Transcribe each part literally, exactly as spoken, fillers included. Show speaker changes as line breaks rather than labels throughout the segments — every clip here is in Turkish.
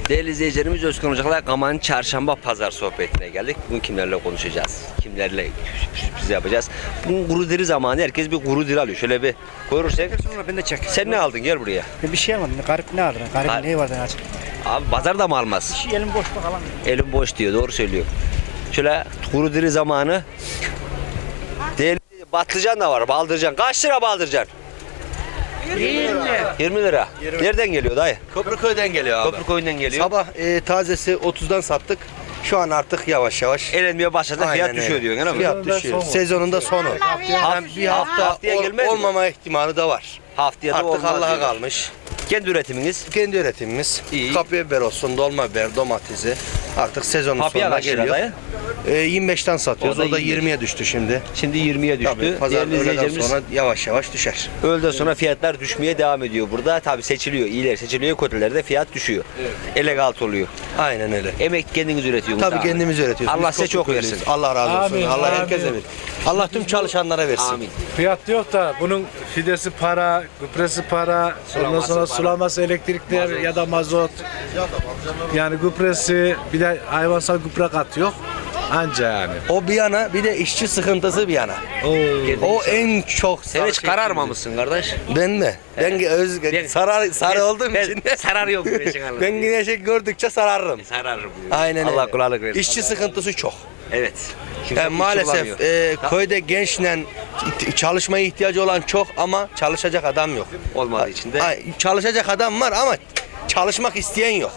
Değerli izleyicilerimiz, Özkan Ocak'la Kaman Çarşamba Pazar sohbetine geldik. Bugün kimlerle konuşacağız? Kimlerle sürpriz yapacağız? Bugün kuru diri zamanı, herkes bir kuru diri alıyor. Şöyle bir koyursak.
Sonra ben de çek.
Sen ne aldın? Gel buraya.
Ben bir şey almadım. Garip ne aldın? Garip
Gar-
ne vardı acaba?
Abi pazarda mı almaz?
Bir şey elim boş bakalım.
Elim boş diyor, doğru söylüyor. Şöyle kuru diri zamanı. Değerli patlıcan da var, baldırcan. Kaç lira baldırcan? yirmi lira. Nereden geliyor dayı?
Köprüköy'den geliyor abi.
Köprüköy'den geliyor.
Sabah e, tazesi otuzdan sattık. Şu an artık yavaş yavaş.
Elenmeye başladı, fiyat
Aynen
düşüyor
öyle.
diyor. Gene mi?
Fiyat düşüyor. Sezonunda sonu. Yani bir hafta
Haftaya
ol-
gelmez mi?
olmama ihtimali de var.
Haftaya da
Artık
olmaz
Allah'a
diyorlar.
kalmış.
Kendi üretiminiz.
Kendi üretimimiz.
İyi.
Kapya biber olsun, dolma biber, domatesi. Artık sezonun
Papya
sonuna
kaç lira
geliyor.
dayı?
E, yirmi beşten satıyoruz.
O
O
da
da,
yirmi beş.
yirmiye düştü şimdi.
Şimdi yirmiye düştü.
Tabii pazar
Değerli
öğleden
izleyicilerimiz,
sonra yavaş yavaş düşer.
öğleden sonra fiyatlar düşmeye devam ediyor burada. Tabii seçiliyor. İyiler seçiliyor, kötülerde fiyat düşüyor. Elegant oluyor.
Aynen öyle.
Emek kendiniz üretiyorsunuz.
Tabii
abi.
kendimiz üretiyoruz.
Allah
Biz
size çok
Köprüköy'lüyüz.
versin.
Allah razı olsun.
Amin,
Allah
amin.
herkese verir. Allah tüm çalışanlara versin.
Amin.
Fiyat yok da bunun fidesi para, gübresi para, ondan
Sulaması
sonra
para.
sulaması elektrikler ya da mazot. Yani gübresi bir de hayvansal gübre katıyor. Anca yani.
O bir yana, bir de işçi sıkıntısı bir yana. O en çok
Sen hiç kararmamışsın kardeş.
Ben mi? Ben öz
Ben-
sarar sarı
Ben-
olduğum
ben
için
sararıyorum güneşin alnı.
ben güneşi gördükçe sararırım.
Sararım.
Aynen
Allah
öyle.
kolaylık versin.
İşçi sıkıntısı çok.
Evet. Kimse
Yani
işçi
maalesef
bulamıyor.
e, köyde gençle çalışmaya ihtiyacı olan çok ama çalışacak adam yok.
Olmadığı için de.
Ay, çalışacak adam var ama çalışmak isteyen yok.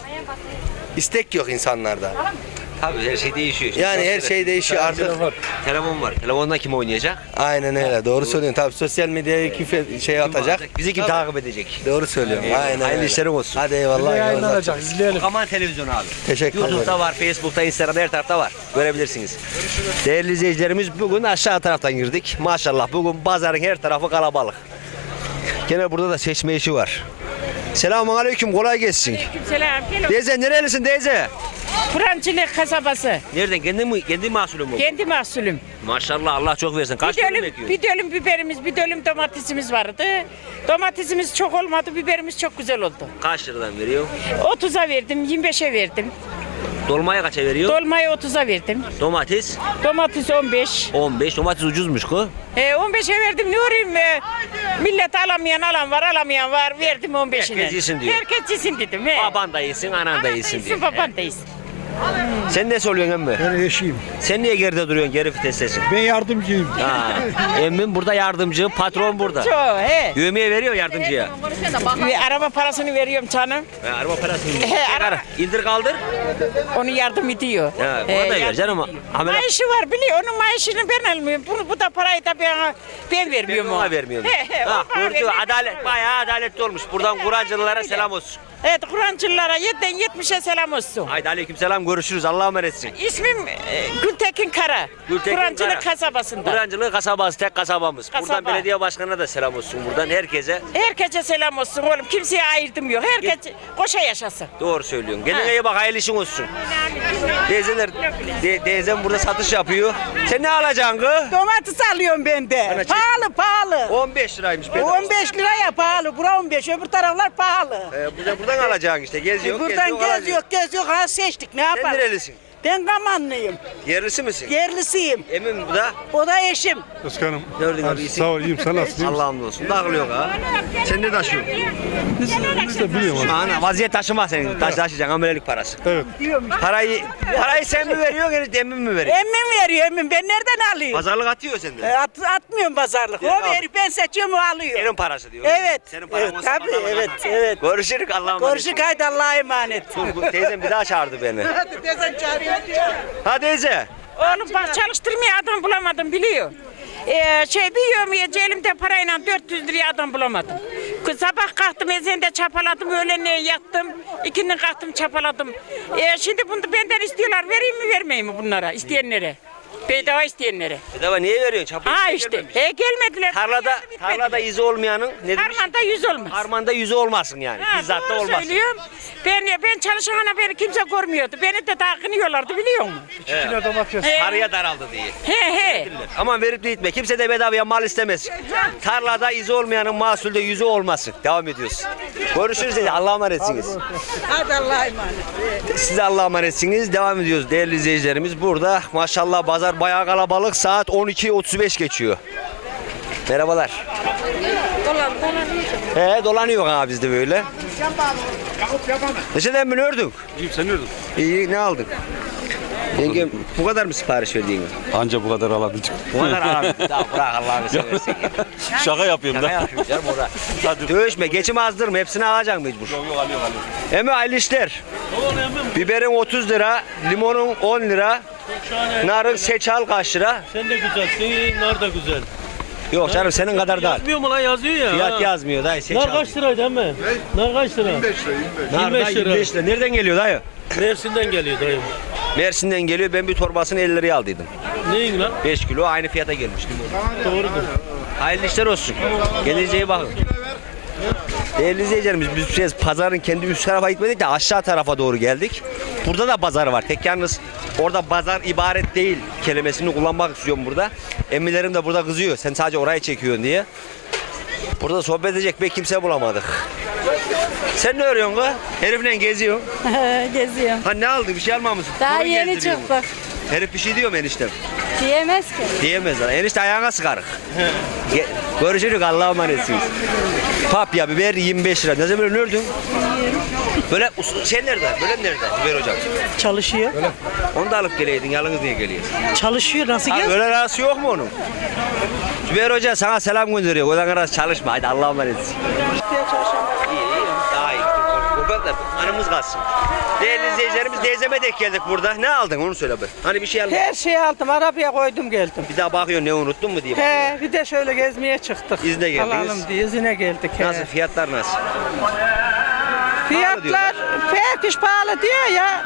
İstek yok insanlarda.
Tabii her şey değişiyor. Şimdi
Yani her
sosyal-
şey değişiyor artık.
Telefon var. Telefonda kim oynayacak?
Aynen öyle. Doğru söylüyorsun. Tabii sosyal medyaya küfür şey atacak.
Bizi kim takip edecek?
Doğru söylüyorum.
Eyvallah.
Aynen
Hayırlı
öyle.
işlerin olsun.
Hadi eyvallah. eyvallah.
Yayınlanacak, izleyelim.
Kaman Televizyon abi.
Teşekkür ederim.
YouTube'da var, Facebook'ta, Instagram'da, her tarafta var. Görebilirsiniz. Değerli izleyicilerimiz, bugün aşağı taraftan girdik. Maşallah bugün pazarın her tarafı kalabalık. Gene burada da seçme işi var. Selamun aleyküm, kolay gelsin.
Selam. Gel.
Teyze nerelisin teyze?
Kur'ancılık kasabası.
Nereden? Kendi mi? Kendi mahsulün mü?
Kendi mahsulüm.
Maşallah Allah çok versin. Kaç
Bir
dönüm
dönüm,
ekiyorsun?
bir dönüm biberimiz, bir dönüm domatesimiz vardı. Domatesimiz çok olmadı, biberimiz çok güzel oldu.
Kaç liradan veriyor?
otuza verdim, yirmi beşe verdim.
Dolmaya kaça veriyor?
Dolmayı otuza verdim.
Domates
Domates on beş.
on beş. Domates ucuzmuş ku.
E, on beşe verdim, ne orayım? E, millet alamayan alan var, alamayan var. Verdim on beşine.
Herkes yesin diyor.
Herkes yesin dedim. He.
Baban da iyisin, anan da
Anan da
iyisin diye.
yesin, baban da yesin.
Sen ne söylüyorsun emmi?
Ben eşiyim.
Sen niye geride duruyorsun, geri vitestesin?
Ben yardımcıyım.
Ha. Emmim burada yardımcı, patron burada.
Çok, he.
Yövmeye veriyor yardımcıya.
Ve araba parasını veriyorum canım.
Ha, araba parasını.
He, araba-
İndir kaldır.
Onu yardım ediyor.
Ha,
He,
ona da ver
yardım
canım.
ediyor.
Ameliyat-
Maaşı var biliyor. Onun maaşını ben almıyorum. Bunu, bu da parayı da ben, ben vermiyorum.
Ben ona
ona.
vermiyorum.
He, he, o
Ha,
bana
gördün,
vermiyor, ben
adalet,
ona
bayağı adaletli olmuş. Buradan Kur'ancılılara selam olsun.
Evet, Kur'ancılara yediden yetmişe selam olsun.
Haydi aleyküm selam, görüşürüz. Allah'a emanetsin.
İsmim e, Gültekin Kara.
Gültekin
Kur'ancılık
Kara.
kasabasında.
Kur'ancılığı kasabası, tek kasabamız. Buradan
Kasaba.
belediye başkanına da selam olsun buradan herkese.
Herkese selam olsun oğlum. Kimseye ayırdım yok. Herkes koşa yaşasın.
Doğru söylüyorsun. Kendine
Ha.
iyi bak, hayırlı işin olsun. Teyzeler, de, teyzem burada satış yapıyor. Sen ne alacaksın kız?
Domates alıyorum ben de.
Bana çek.
Pahalı pahalı.
on beş liraymış. Ben
on beş liraya pahalı. Bura on beş, öbür taraflar pahalı.
Ee, buradan, buradan alacaksın işte. Geziyor,
Buradan
geziyor,
geziyor, geziyor. Ha seçtik. Ne
Sen
yapalım?
nerelisin?
Ben Kamanlıyım.
Yerlisi misin?
Yerlisiyim.
Emin bu da.
O da eşim.
Özkanım.
Gördün abi,
Hadi,
iyisin.
sağ ol, iyiyim. Sen nasılsın?
Allah'ım olsun. Dağılıyor ha. Sen ne taşıyorsun?
Biz, biz de biliyorum abi.
Ana vaziyet taşıma senin. Taş taşıyacaksın, amelelik parası.
Evet.
Parayı parayı sen mi veriyorsun, yani emin mi veriyor?
Emmim veriyor emmim. Ben nereden alayım?
Pazarlık atıyor
E,
senden.
At, atmıyorum pazarlık.
Gel
O
al.
veriyor, ben seçiyorum, o alıyor.
Senin parası diyor.
Evet.
Senin paran
Evet,
olsa
tabii,
pazarlık
evet,
atma.
evet.
Görüşürük, Allah'a emanet.
Görüşük, haydi Allah'a emanet.
Dur, teyzem bir daha çağırdı beni.
Hadi teyzen çağırıyor diyor.
Ha teyze.
Oğlum bak çalıştırmaya adam bulamadım biliyor. Ee, şey bir yövmeyece elimde parayla dört yüz liraya adam bulamadım. Kız sabah kalktım ezende çapaladım, öğlenleyin yattım. İkinin kalktım çapaladım. Ee, şimdi bunu benden istiyorlar, vereyim mi vermeyeyim mi bunlara, isteyenlere? Bedava isteyenlere.
Bedava niye veriyorsun? Çapı
Ha işte. He gelmediler.
Tarlada,
Yardım etmediler.
tarlada izi olmayanın ne demiş?
Harmanda yüz olmaz.
Harmanda yüzü olmasın yani.
Ha,
Bizzat da
doğru
olmasın.
söylüyorum. Ben, ben çalışana beni kimse görmüyordu. Beni de takınıyorlardı biliyor musun?
Kilo domates.
He.
Paraya daraldı diye.
He he.
Aman verip de gitme. Kimse de bedavaya mal istemez. Tarlada izi olmayanın mahsulde yüzü olmasın. Devam ediyoruz. Görüşürüz. Allah'a emanetsiniz.
Hadi Allah'a emanet.
Siz de Allah'a emanetsiniz. Devam ediyoruz değerli izleyicilerimiz. Burada maşallah pazar bayağı kalabalık. Saat on iki otuz beş geçiyor. Merhabalar.
Dolan dolan.
He dolanıyor abi bizde böyle. Neşeden mi ördün?
İyiyim sen nerede?
İyi ne aldın? Yengem bu kadar mı sipariş verdiğin?
Anca bu kadar alabildim.
Bu kadar abi. Daha bırak Allah'ını seversen.
Şaka yapıyorum
Şaka
da.
yapıyorum canım orada.
Hadi.
Dövüşme, geçim azdırma. Hepsini alacaksın mecbur.
Yok yok alıyorum alıyorum.
Emi hayırlı işler. Biberin otuz lira, limonun on lira, narın seçal kaç lira?
Sen de güzelsin, nar da güzel.
Yok canım senin kadar da.
Yazmıyor mu lan yazıyor ya.
Fiyat
ha.
yazmıyor dayı seçal.
Nar kaç liraydı hemen? Nar kaç lira?
Nar da
yirmi beş lira.
yirmi beş lira. Nereden geliyor dayı?
Mersin'den geliyor dayım.
Mersin'den geliyor. Ben bir torbasını elli liraya aldıydım.
Neyin lan?
beş kilo aynı fiyata gelmiş.
Doğrudur.
Hayırlı işler olsun. Kendinize iyi bakın. Değerli izleyicilerimiz biz biz pazarın kendi üst tarafa gitmedik de aşağı tarafa doğru geldik. Burada da pazar var. Tek yalnız orada pazar ibaret değil kelimesini kullanmak istiyorum burada. Emmilerim de burada kızıyor. Sen sadece orayı çekiyorsun diye. Burada sohbet edecek pek kimse bulamadık. Sen ne örüyorsun kız? Herifle geziyorsun.
Geziyorum.
Ha ne aldın? Bir şey almamışsın.
Daha
Torun
yeni
gezdiriyorsun.
çıktık.
Herif bir şey diyor mu eniştem?
Diyemez ki.
Diyemezler. Enişte ayağına sıkarık. Ge- Görüşürüz Allah'a emanetsiniz. Papya biber yirmi beş lira. Ne zaman ördün? Böyle us- şey nerede? Böyle nerede? Biber hocam.
Çalışıyor.
Onu da alıp geleydin. Yalnız niye geliyorsun?
Çalışıyor. Nasıl
Ha, öyle arası yok mu onun? Zübeyir Hoca sana selam gönderiyor. Odan arası çalışma. Hadi Allah'a emanetsin. İyi iyi. Daha iyi. O kadar. Anımız kalsın. Değerli izleyicilerimiz teyzeme denk geldik burada. Ne aldın onu söyle be. Hani bir şey aldın.
Her şeyi aldım. Arabaya koydum geldim.
Bir daha bakıyorsun ne unuttun mu diye.
He, bir de şöyle gezmeye çıktık.
İzne geldiniz.
Alalım diye izine geldik. He.
Nasıl fiyatlar nasıl?
Fiyatlar pek iş pahalı diyor ya.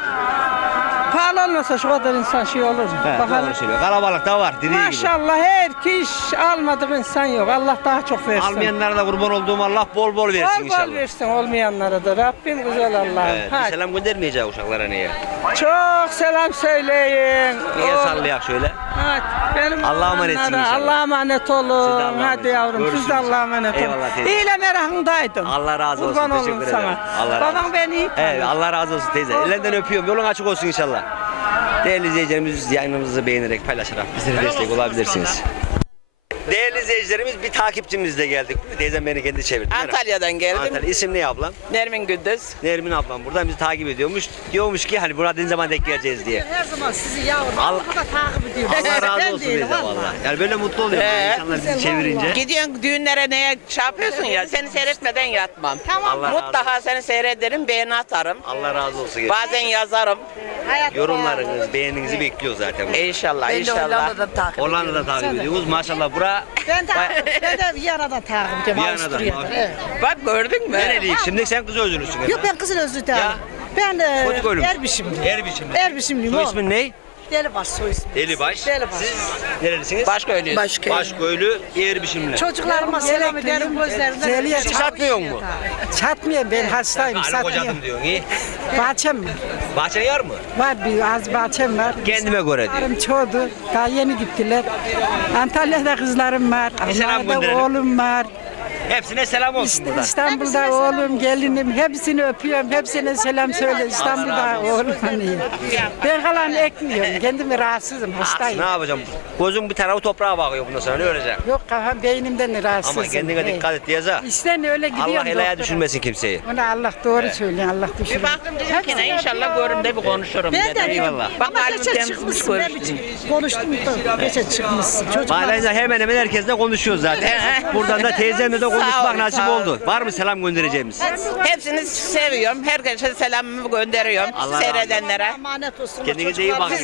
Pahalı olmasa şu kadar insan şey olur.
He,
Bakalım.
doğru söylüyor. Kalabalık da var dediği gibi.
Maşallah her kişi almadık insan yok. Allah daha çok versin.
Almayanlara da kurban olduğum Allah bol bol versin
Bol
inşallah.
bol versin olmayanlara da. Rabbim güzel Allah'ım.
Evet, bir
Hadi.
selam göndermeyeceğiz uşaklara niye?
Çok selam söyleyin.
Niye
Oh.
sallayak şöyle?
Hadi. Benim
Allah'a emanetsin
oğlanlara
inşallah.
Allah'a emanet
Siz de
olun.
Allah'a
Hadi
emanet.
yavrum siz
Görüşürüz.
de Allah'a emanet olun.
Eyvallah teyze.
İyiyle merakındaydım.
Allah razı olsun.
Kurban
Teşekkür
olun
ederim.
sana.
Allah razı olsun.
Babam beni iyi tanır.
Evet, Allah razı olsun teyze. Ellerinden öpüyorum. Yolun açık olsun inşallah. Değerli izleyicilerimiz yayınımızı beğenerek paylaşarak bizlere destek olabilirsiniz. Değerli izleyicilerimiz bir takipçimizle geldik. Teyzem beni kendi çevirdi. Merhaba.
Antalya'dan geldim.
Antalya. İsim ne ablam?
Nermin Gündüz.
Nermin ablam buradan bizi takip ediyormuş. Diyormuş ki hani burada ne zaman denk geleceğiz diye.
Her zaman sizi yavrum.
Allah,
Burada takip ediyorum.
Allah razı
Ben
olsun
değilim,
teyze
vallahi.
valla. Yani böyle mutlu oluyorum böyle
He.
insanlar bizi çevirince.
Gidiyorsun düğünlere neye şey yapıyorsun ya seni seyretmeden yatmam.
Allah razı
Mutlaka seni seyrederim, beğeni atarım.
Allah razı olsun.
Bazen yazarım.
Yorumlarınız, beğeninizi bekliyor zaten.
İnşallah, inşallah.
Hollanda'da takip ediyoruz. Maşallah bura
Ben de, ben de Viyana'dan takip ediyorum.
Viyana'dan.
Avusturya'dan. Evet.
Bak gördün mü?
nereliyik? Şimdi sen kız özürlüsün.
Yok ben kızın özlü
Ya.
değilim. Ben e,
Kötüköylü mü?
Erbişimliyim.
Erbiçimli.
Erbişimliyim
Soy
oğlum.
ismin ne?
Delibaş soy ismi.
Delibaş.
Delibaş.
Siz nerelisiniz?
Başka ölüyorsun.
Başköylü, Erbişimli.
Çocuklarıma selam ederim gözlerinden.
Zeliye
Hiç satmıyor mu?
Çatmıyorum ben hastayım
Karı
satmıyorum.
kocadım diyorsun iyi.
Bahçem var.
Bahçen yer mi?
Var bir az bahçem var.
Kendime göre diyor.
Kızlarım çoğdu. Daha yeni gittiler. Antalya'da kızlarım var.
Bir selam
Almanya'da
gönderelim.
oğlum var.
Hepsine selam olsun
İşte
buradan.
İstanbul'da oğlum, gelinim. Hepsini öpüyorum. Hepsine selam söyle. İstanbul'da oğlum hani. Ben kalan ekmiyorum. Kendimi rahatsızım.
Ne
Hastayım.
yapacağım? Gözüm bir tarafı toprağa bakıyor bundan sonra ne öğreneceğim?
Yok kafam beynimden rahatsızım.
Ama kendine
Hey.
dikkat et Yaza.
İşten öyle gidiyorum.
Allah helaya
doktora.
düşürmesin kimseyi.
Onu Allah doğru söylüyor. Allah
Bir
düşürür.
baktım dedim ki ne inşallah görürüm de bir konuşurum
Ben de
dedim.
Eyvallah.
Bak
Ama
kalbim
geçen
temiz
çıkmışsın. Ben
görüştüm.
bir konuştum. Geçen çıkmışsın. Çocuklar.
Mahallede hemen hemen herkesle konuşuyoruz zaten. Buradan da teyzemle de
Sağ
konuşmak
ol,
nasip
sağ ol.
oldu. Var mı selam göndereceğimiz?
Hepsini seviyorum. Herkese selamımı gönderiyorum.
Allah razı olsun.
Seyredenlere.
Emanet olsun.
Kendinize iyi bakın.
Size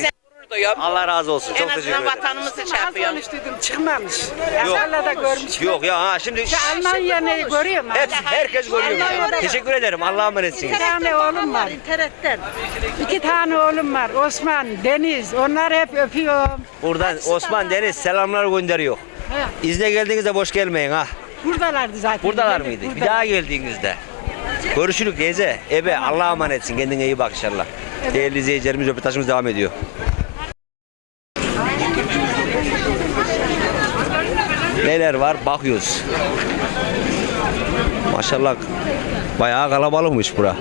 Duyuyorum.
Allah razı olsun.
En
Çok teşekkür
azından
ederim.
vatanımızı şey yapıyor.
Konuştuydum çıkmamış. Tarlada görmüş.
Yok ya ha şimdi
Almanya ne görüyor mu?
hep herkes görüyor.
Almanya'da-
Teşekkür ederim. Allah'a emanetsiniz.
İki tane oğlum var. İki tane oğlum var. Osman, Deniz. Onlar hep öpüyorum.
Buradan Osman Deniz selamlar gönderiyor. İzne geldiğinizde boş gelmeyin ha.
Buradalardı zaten.
Buradalar
Gelip
mıydı? Bir
burada.
daha geldiğinizde. Görüşürük teyze. Ebe Allah'a emanetsin. Kendine iyi bak inşallah. Değerli izleyicilerimiz röportajımız devam ediyor. Neler var bakıyoruz. Maşallah bayağı kalabalıkmış bura.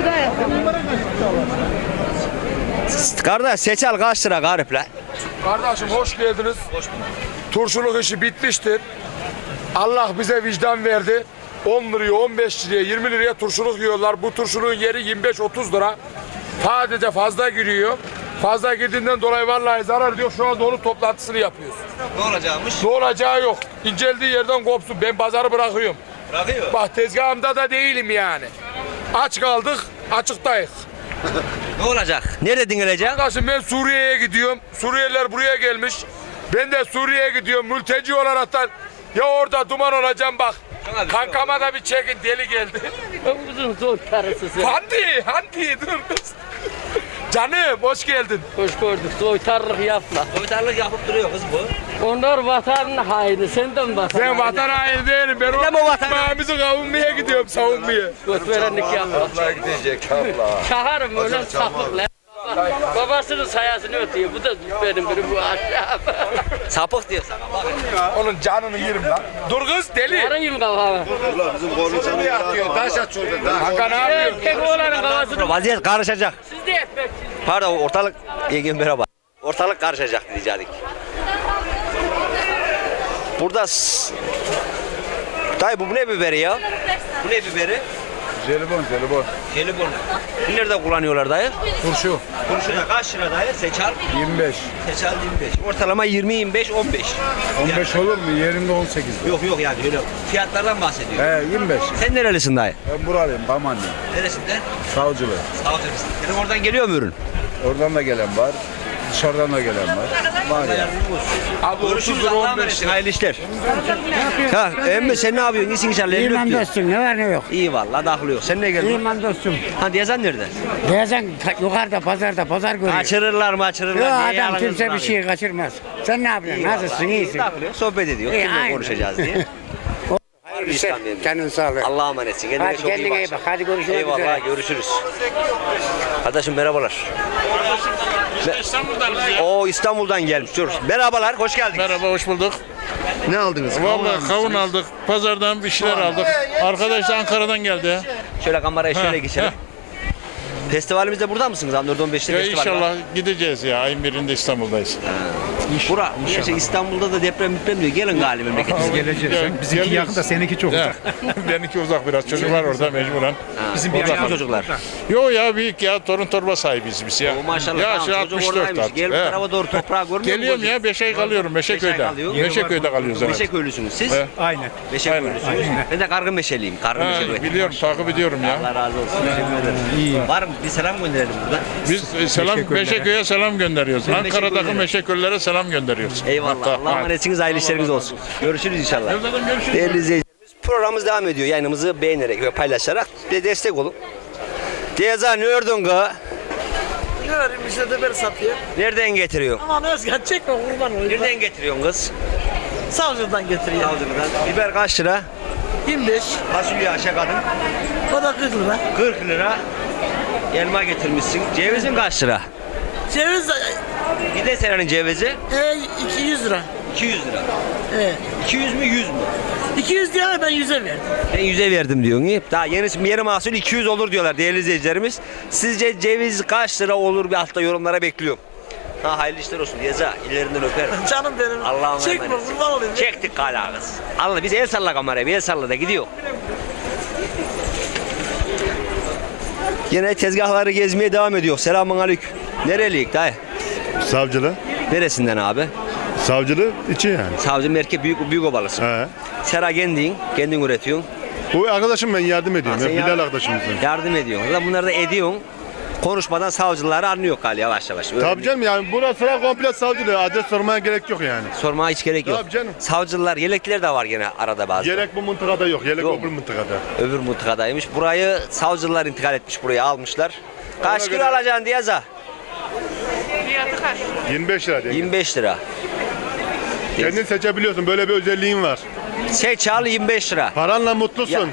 Kardeş seçal kaç lira garip lan?
Kardeşim hoş geldiniz. Turşuluk işi bitmiştir. Allah bize vicdan verdi. on liraya, on beş liraya, yirmi liraya turşuluk yiyorlar. Bu turşuluğun yeri yirmi beş otuz lira. Sadece fazla giriyor. Fazla girdiğinden dolayı vallahi zarar diyor. Şu anda onun toplantısını yapıyoruz.
Ne olacakmış?
Ne olacağı yok. İnceldiği yerden kopsun. Ben pazarı bırakıyorum.
Bırakıyor.
Bak tezgahımda da değilim yani. Aç kaldık, açıktayız.
Ne olacak? Nerede dinleneceksin?
Arkadaşım ben Suriye'ye gidiyorum. Suriyeliler buraya gelmiş. Ben de Suriye'ye gidiyorum. Mülteci olaraktan ya orada duman olacağım bak. Kankama da bir çekin deli geldi.
Uzun zor karısı sen.
Handi, Handi dur kız. Canım hoş geldin.
Hoş gördük. Soytarlık yapma.
Soytarlık yapıp duruyor kız bu.
Onlar vatan haini. Sen de mi vatan
Ben
haini?
vatan haini değilim. Ben
de mi
o
vatan-
ekmeğimizi kavunmaya gidiyorum savunmaya.
Götverenlik yapma.
Gidecek abla.
Çağırım öyle sapıklar. Babasının sayasını ötüyor. Bu da benim biri bu aşağı.
Sapık diyor sana. Bak.
Onun canını yerim lan. Dur kız deli.
Arayayım kafamı.
Şuraya atıyor. Taş at şurada. Kanka ne yapıyorsun?
Tek oğlanın kafasını.
Vaziyet karışacak.
Siz de ekmek.
Pardon ortalık yengem merhaba. Ortalık karışacak diyecektik. Burada s- dayı bu ne biberi ya? Bu ne biberi?
Jelibon, jelibon.
Jelibon. Bu nerede kullanıyorlar dayı?
Turşu.
Kurşuna kaç lira dayı? Seçal.
yirmi beş.
Seçal yirmi beş. Ortalama yirmi, yirmi beş, on beş.
on beş olur mu? Yerinde on sekiz.
Yok yok yani öyle fiyatlardan bahsediyorum.
He yirmi beş.
Sen nerelisin dayı?
Ben buralıyım, Bamanlı.
Neresinden?
Savcılı.
Savcısın. Senin oradan geliyor mu ürün?
Oradan da gelen var. Dışarıdan da gelen var. Var ya. Abi
Görüşürüz Allah'a emanet. Hayırlı işler. Ha, emmi sen ne yapıyorsun? İyisin inşallah. elini
İman
öptüm.
dostum ne var ne yok.
İyi valla dahılıyor. Sen ne geldin?
İman dostum.
Ha diyezan nerede?
Bazen yukarıda pazarda pazar görüyor.
Kaçırırlar mı açırırlar?
Yok
Niye
adam
yalanınızı
kimse bir
dağılıyor?
şey kaçırmaz. Sen ne yapıyorsun?
İyi
Nasılsın?
vallahi.
İyisin.
Dahılıyor, sohbet ediyor.
İyi,
Kimle
aynen.
konuşacağız diye. Hayırlı
İşte,
işler diyelim.
canın sağlığı.
Allah'a emanetsin. Kendine
Hadi
çok iyi
kendine
bak.
iyi bak. Hadi görüşmek
Eyvallah
üzere.
görüşürüz. Kardeşim merhabalar. İstanbul'dan Oo İstanbul'dan gelmiş. Dur. Merhabalar, hoş geldiniz.
Merhaba, hoş bulduk.
Ne aldınız?
Vallahi kavun aldık, pazardan bir şeyler aldık. Arkadaş da Ankara'dan geldi ya.
Şöyle kameraya şöyle
Ha,
geçelim.
ha.
Festivalimizde burada mısınız? Anadolu on beşte
Ya
festival var.
inşallah gideceğiz ya, ayın birinde İstanbul'dayız.
Bura, gerçi İstanbul'da da deprem deprem diyor. Gelin galiba memleketimize.
Geleceğiz. Bizimki yakın da seninki çok uzak. Benimki uzak biraz, çocuk var orada mecburen.
Bizim bir
Orada-
çocuklar.
Yo ya büyük ya, torun torba sahibiz biz ya.
O maşallah
Ya
tamam,
şey
çocuk
altmış dört
oradaymış.
tat.
Gel bu
He.
tarafa doğru toprağa görmüyor musun?
Geliyorum ya, beş ay kalıyorum Meşeköy'de.
kalıyor.
Meşeköy'de kalıyoruz evet.
Meşeköylüsünüz siz?
He.
Aynen.
Meşeköylüsünüz. Ben de Kargın Meşeliyim. Kargın
Ha,
Meşeli.
biliyorum, takip ediyorum ya.
Allah razı olsun. Teşekkür ederim. İyi. Var mı? Bir selam gönderelim buradan.
Biz e, selam Meşeköy'e selam gönderiyoruz. Ankara'daki
Meşeköylere.
Meşeköylere selam gönderiyoruz.
Eyvallah.
Hatta-
Allah'a emanetsiniz. Hayırlı işleriniz olsun. Görüşürüz inşallah.
Evladım, görüşürüz.
Değerli izleyicilerimiz programımız devam ediyor. Yayınımızı beğenerek ve paylaşarak bir de destek olun. Diyeza ne ördün kız?
Ne vereyim işte de beri satıyor.
Nereden getiriyorsun?
Aman Özgen çekme kurban olayım.
Nereden getiriyorsun kız?
Savcıdan getiriyor.
Savcıdan. Biber kaç lira?
yirmi beş.
Fasulye aşağı kadın.
O da kırk lira.
kırk lira. Elma getirmişsin. Cevizin kaç lira?
Ceviz
Bir de senenin cevizi
e, iki yüz lira.
iki yüz lira.
Evet.
iki yüz mü yüz mü?
iki yüz diye ben yüze verdim.
Ben yüze verdim diyorsun. İyi. Daha yeni yarı mahsul iki yüz olur diyorlar değerli izleyicilerimiz. Sizce ceviz kaç lira olur bir hafta yorumlara bekliyorum. Ha hayırlı işler olsun Yeza. İllerinden öperim.
Canım benim.
Allah'ım
Çekme kurban olayım.
Çektik hala kız. Allah biz el salla kameraya, bir el salla da gidiyor. Yine tezgahları gezmeye devam ediyor. Selamun aleyküm. Nereliyik dayı?
Savcılığı.
Neresinden abi?
Savcılığı içi yani.
Savcı merkez büyük büyük obalısın.
He.
Sera kendin, kendin üretiyorsun.
Bu arkadaşım ben yardım ediyorum.
Ha,
Ya,
sen
Bilal
yardım-
arkadaşımızın.
Yardım ediyorsun. Zaten bunları da ediyorsun. konuşmadan savcıları anlıyor galiba yavaş yavaş. Öyle
Tabii canım yani burası sıra komple savcılığı. Adres sormaya gerek yok yani.
sormaya hiç gerek yok.
Tabii canım.
Savcılar, yelekliler de var gene arada bazı.
Yelek bu mıntıkada yok. Yelek
Yok
öbür
mu?
mıntıkada.
Öbür mıntıkadaymış. Burayı savcılar intikal etmiş, burayı almışlar. Kaç
Ona
kilo
göre-
alacaksın diye za?
yirmi beş lira diye.
yirmi beş lira.
Kendin seçebiliyorsun. Böyle bir özelliğin var.
Seç al yirmi beş lira.
Paranla mutlusun.
Ya.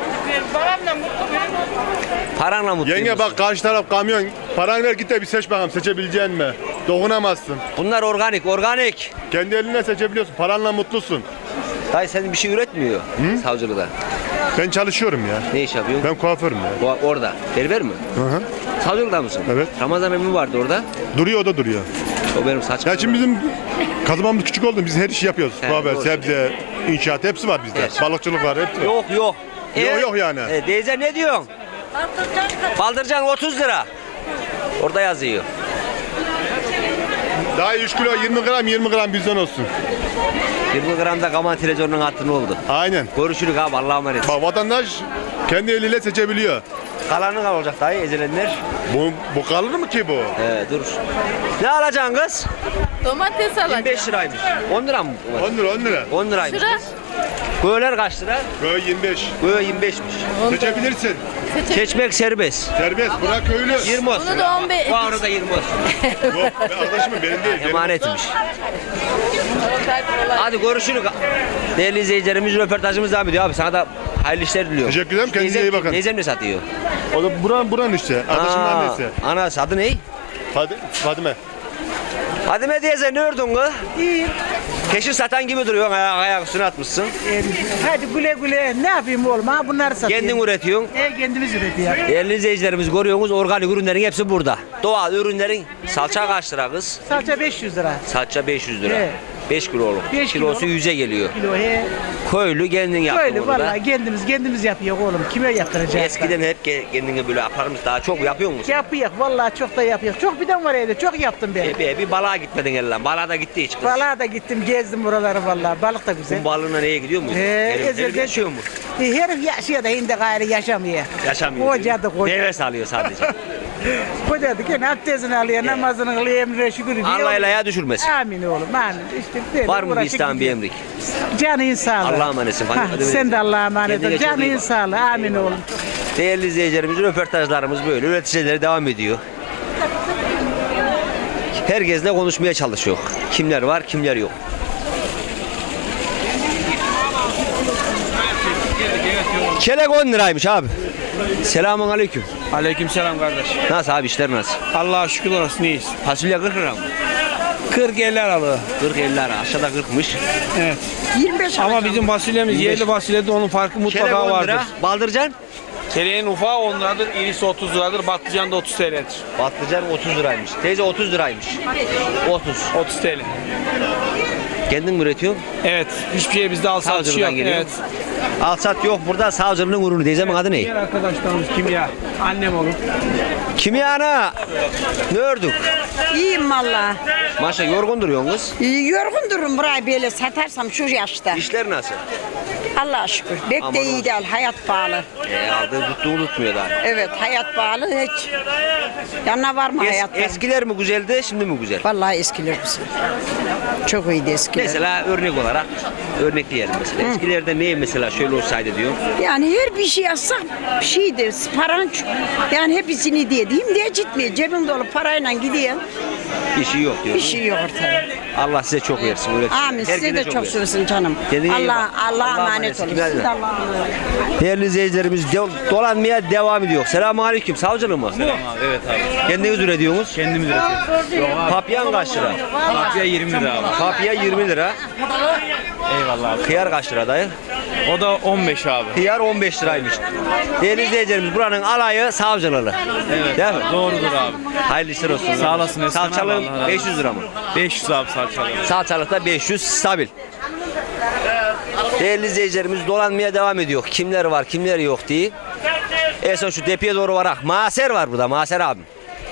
Paranla mutlu
Yenge
musun?
bak karşı taraf kamyon. Paran ver git de bir seç bakalım. Seçebilecek mi? Dokunamazsın.
Bunlar organik, organik.
Kendi eline seçebiliyorsun. Paranla mutlusun.
Dayı senin bir şey üretmiyor savcılıkta.
Ben çalışıyorum ya.
Ne iş yapıyorsun?
Ben kuaförüm ya.
O- orada. Berber mi?
Hı hı.
Savcılıkta mısın?
Evet.
Ramazan emmi vardı orada.
Duruyor o da duruyor.
O benim saçım.
Ya şimdi bizim kazmamız küçük oldu. Biz her işi yapıyoruz.
He,
Kuaför,
doğru.
sebze, inşaat hepsi var bizde.
Evet.
Balıkçılık var hepsi var.
Yok yok.
Yok, yok yani.
E, teyze ne diyorsun? Baldırcan otuz lira. Orada yazıyor.
Daha üç kilo yirmi gram yirmi gram bizden olsun.
yirmi gramda kaman televizyonun hattını oldu.
Aynen.
Görüşürük abi Allah'a emanet.
Bak vatandaş kendi eliyle seçebiliyor.
Kalanı ne olacak dayı ezilenler?
Bu, bu kalır mı ki bu?
He dur. Ne alacaksın kız?
Domates
yirmi
alacağım.
beş liraymış. on lira mı?
on lira on lira.
on liraymış.
Şura.
Göğler kaç lira?
Böyle yirmi beş.
Göğe yirmi beşmiş.
Seçebilirsin.
Seçmek serbest.
Serbest. Bırak köylü.
yirmi olsun.
Bunu da on beş.
Bu arada yirmi olsun.
Yok ben arkadaşımın benim değil. Benim.
Emanetmiş. Hadi görüşürüz. Değerli izleyicilerimiz röportajımız devam ediyor abi. Sana da hayırlı işler diliyorum.
Teşekkür ederim,
Şu
kendinize
teyzem
iyi
kim?
bakın.
Teyzem ne satıyor?
O da buran buran işte. Arkadaşımın
Aa,
annesi.
Anası adı ne?
Fadi, Fadime.
Fadime teyze ne ördün kız? İyi. Keşif satan gibi duruyorsun, ayak, ayak üstüne atmışsın.
Hadi güle güle ne yapayım oğlum ha bunları satayım.
Kendin üretiyorsun.
E, kendimiz üretiyor.
Değerli izleyicilerimiz görüyorsunuz, organik ürünlerin hepsi burada. Doğal ürünlerin salça kaç lira kız?
Salça beş yüz lira.
Salça beş yüz lira.
He.
beş kiloluk.
Beş
Kilosu
kiloluk.
yüze geliyor.
Kilo he.
Köylü kendin yaptın
Böyle
burada.
vallahi kendimiz kendimiz yapıyor oğlum. Kime yaptıracağız?
Eskiden hep ke- kendini böyle yaparmış, daha çok yapıyor musun?
Yapıyor vallahi çok da yapıyor. Çok birden var evde çok yaptım ben.
E, bir, bir balığa gitmedin elle. Balığa da gitti hiç kız.
Balığa da gittim gezdim buraları vallahi. Balık da güzel.
Bu balığına neye gidiyor musun?
He,
Herif, herif
ezelden-
yaşıyor mu?
E, herif yaşıyor da şimdi gayrı yaşamıyor.
Yaşamıyor.
Koca da koca.
Nefes alıyor sadece.
Koca da gene abdestini alıyor, namazını kılıyor, emrine şükür ediyor.
Allah ilaya düşürmesin.
Amin oğlum amin. İşte böyle
Var mı bir
uğraşıp
İslam bir
gidiyor.
emrik?
Canın sağlığı.
Allah'a emanetsin.
Ha,
Hadi
sen de Allah'a emanet
Kendine
ol.
çok iyi
Canın
bak.
sağlığı. Amin oğlum.
Değerli izleyicilerimiz röportajlarımız böyle. Üreticileri devam ediyor. Herkesle konuşmaya çalışıyor. Kimler var, kimler yok. Kelek on liraymış abi. Selamun aleyküm.
Aleykümselam kardeş.
Nasıl abi işler nasıl?
Allah'a şükür olsun iyiyiz.
Fasulye kırk lira mı?
kırk elli aralığı.
kırk elli lira. Aşağıda kırkmış.
Evet.
yirmi beş
Ama bizim fasulyemiz
yirmi beş.
yerli fasulyede onun farkı
Kelek
mutlaka
on
vardır.
lira. Baldırcan?
Keleğin ufağı on liradır, irisi otuz liradır, batlıcan da otuz T L'dir.
Patlıcan otuz liraymış. Teyze otuz liraymış. otuz.
otuz T L.
Kendin mi üretiyorsun?
Evet, hiçbir şey bizde al satışı
Savcılıktan
yok.
geliyor.
Evet.
Alsat yok burada, savcılığın ürünü. Teyzemin adı ne?
Diğer arkadaşlarımız kimya, annem olur.
Kimya ana. Ne ördük?
İyiyim valla.
Maşa yorgun duruyorsun kız.
Yorgun dururum burayı böyle satarsam şu yaşta.
İşler nasıl?
Allah'a şükür. Pek
Aman
de iyi
olsun.
değil. Hayat pahalı.
E, aldığı tuttuğu unutmuyor daha.
Evet hayat pahalı hiç. Yanına var mı
Es,
hayattan?
eskiler mi güzeldi, şimdi mi güzel?
Vallahi eskiler güzel. Çok iyiydi eskiler.
Mesela örnek olarak, örnek diyelim mesela. Eskilerde ne mesela şöyle olsaydı diyor.
Yani her bir şey yazsak bir şeydir. Paran ç- yani hepsini diye diyeyim diye gitmiyor. Cebim dolu parayla gidiyor.
Bir şey yok diyor.
Bir şey yok ortada.
Allah size çok versin. Üretsin.
Amin. Size
Herkese
de çok
versin.
sürsün canım.
Kendine iyi
Allah
bak.
Allah
Allah'a
emanet
emanetsin.
olun.
Kimler
Siz de
de?
Allah'a emanet.
Değerli izleyicilerimiz de- dolanmaya devam ediyor. Selamun aleyküm. Savcılığı mı? Selam abi. Evet abi. Kendiniz üretiyorsunuz.
Kendimiz üretiyoruz.
Papyan kaç lira?
Papya yirmi lira abi.
Papya yirmi lira.
Eyvallah abi.
Kıyar kaç lira dayı?
O da on beş abi.
Hıyar on beş liraymış. Değerli izleyicilerimiz buranın alayı savcılığı. Evet. Değil mi?
Doğrudur abi.
Hayırlı işler olsun.
Sağ olasın Esra abi,
Salçalı
Allah razı olsun.
beş yüz lira mı?
beş yüz abi salçalı.
Salçalıkta beş yüz stabil. Değerli izleyicilerimiz dolanmaya devam ediyor. Kimler var kimler yok diye. En son şu tepeye doğru varak. Maser var burada Maser abim.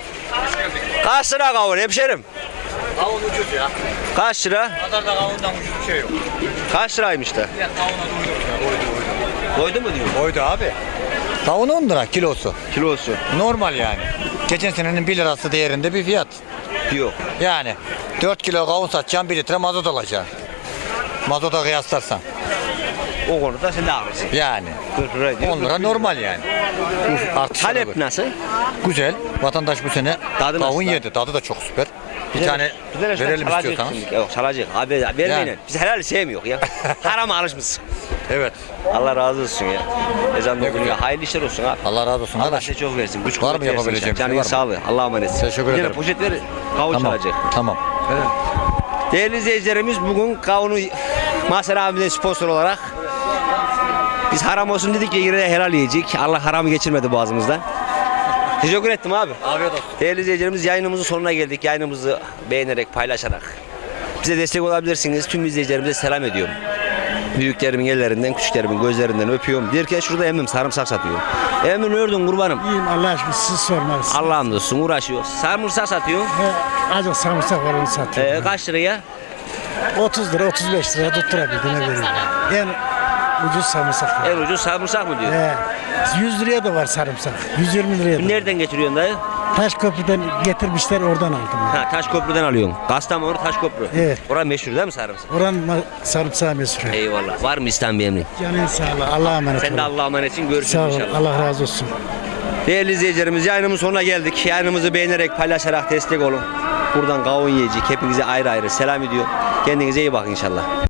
Kaç lira kavun hemşerim?
Kavun ucuz ya.
Kaç lira?
Pazarda kavundan ucuz bir şey yok.
Kaç liraymış da?
Kavuna doyduk ya. Doydu doydu.
Koydu mu diyor?
Doydu abi.
Kavun on lira kilosu.
Kilosu.
Normal yani. Geçen senenin bir lirası değerinde bir fiyat.
Yok.
Yani dört kilo kavun satacaksın, bir litre mazot alacaksın. Mazota kıyaslarsan.
O konuda sen de haklısın.
Yani.
kırk lira diyor.
on lira normal yani. Artışlara
Talep
göre.
nasıl?
Güzel. Vatandaş bu sene
Tadı nasıl
kavun
lan?
yedi. Tadı da çok süper. Bir
Bize-
tane
bize de şöyle
verelim
çalacak
istiyorsanız.
şimdi. Yok çalacak. Abi vermeyin.
Yani.
Biz helal sevmiyor ya. Harama alışmışsın.
Evet.
Allah razı olsun ya. Ezan da okunuyor. Hayırlı işler olsun abi.
Allah razı olsun
Allah
kardeş.
size çok versin. Güç
Var mı
kuvvet versin
yapabileceğim
inşallah.
bir şey
Canın
var mı?
sağlığı. Allah'a emanet.
Teşekkür
Bir tane
ederim.
poşet ver. Kavun
Tamam.
çalacak.
Tamam.
Değerli izleyicilerimiz bugün kavunu Mahser abimizden sponsor olarak biz haram olsun dedik ya yine de helal yiyecek. Allah haramı geçirmedi boğazımızdan. Teşekkür ettim abi.
Afiyet olsun.
Değerli izleyicilerimiz yayınımızın sonuna geldik. Yayınımızı beğenerek, paylaşarak bize destek olabilirsiniz. Tüm izleyicilerimize selam ediyorum. Büyüklerimin ellerinden, küçüklerimin gözlerinden öpüyorum. Derken şurada emmim sarımsak satıyor. Emmi ne ördün kurbanım?
İyiyim Allah aşkına siz sormalısınız.
Allah'ım dostum uğraşıyor. Sarımsak satıyor.
Acı sarımsak var onu satıyor.
Ee, kaç liraya?
otuz lira otuz beş lira tutturabildiğine veriyorum. En ucuz sarımsak.
En ucuz sarımsak mı diyor?
He. yüz liraya da var sarımsak. yüz yirmi liraya da.
Nereden getiriyorsun dayı?
Taşköprü'den getirmişler oradan aldım. Ben.
Ha, Taşköprü'den alıyorsun. Kastamonu Taşköprü.
Evet.
Orası meşhur değil mi sarımsak?
Oranın ma- sarımsağı meşhur.
Eyvallah. Var mı İslam bir emrin?
Canın sağlığı. Allah'a emanet
Sen de
olun.
Allah'a emanetsin. Görüşürüz
Sağ olun.
inşallah.
Allah razı olsun.
Değerli izleyicilerimiz yayınımızın sonuna geldik. Yayınımızı beğenerek, paylaşarak destek olun. Buradan kavun yiyecek. Hepinize ayrı ayrı selam ediyor. Kendinize iyi bakın inşallah.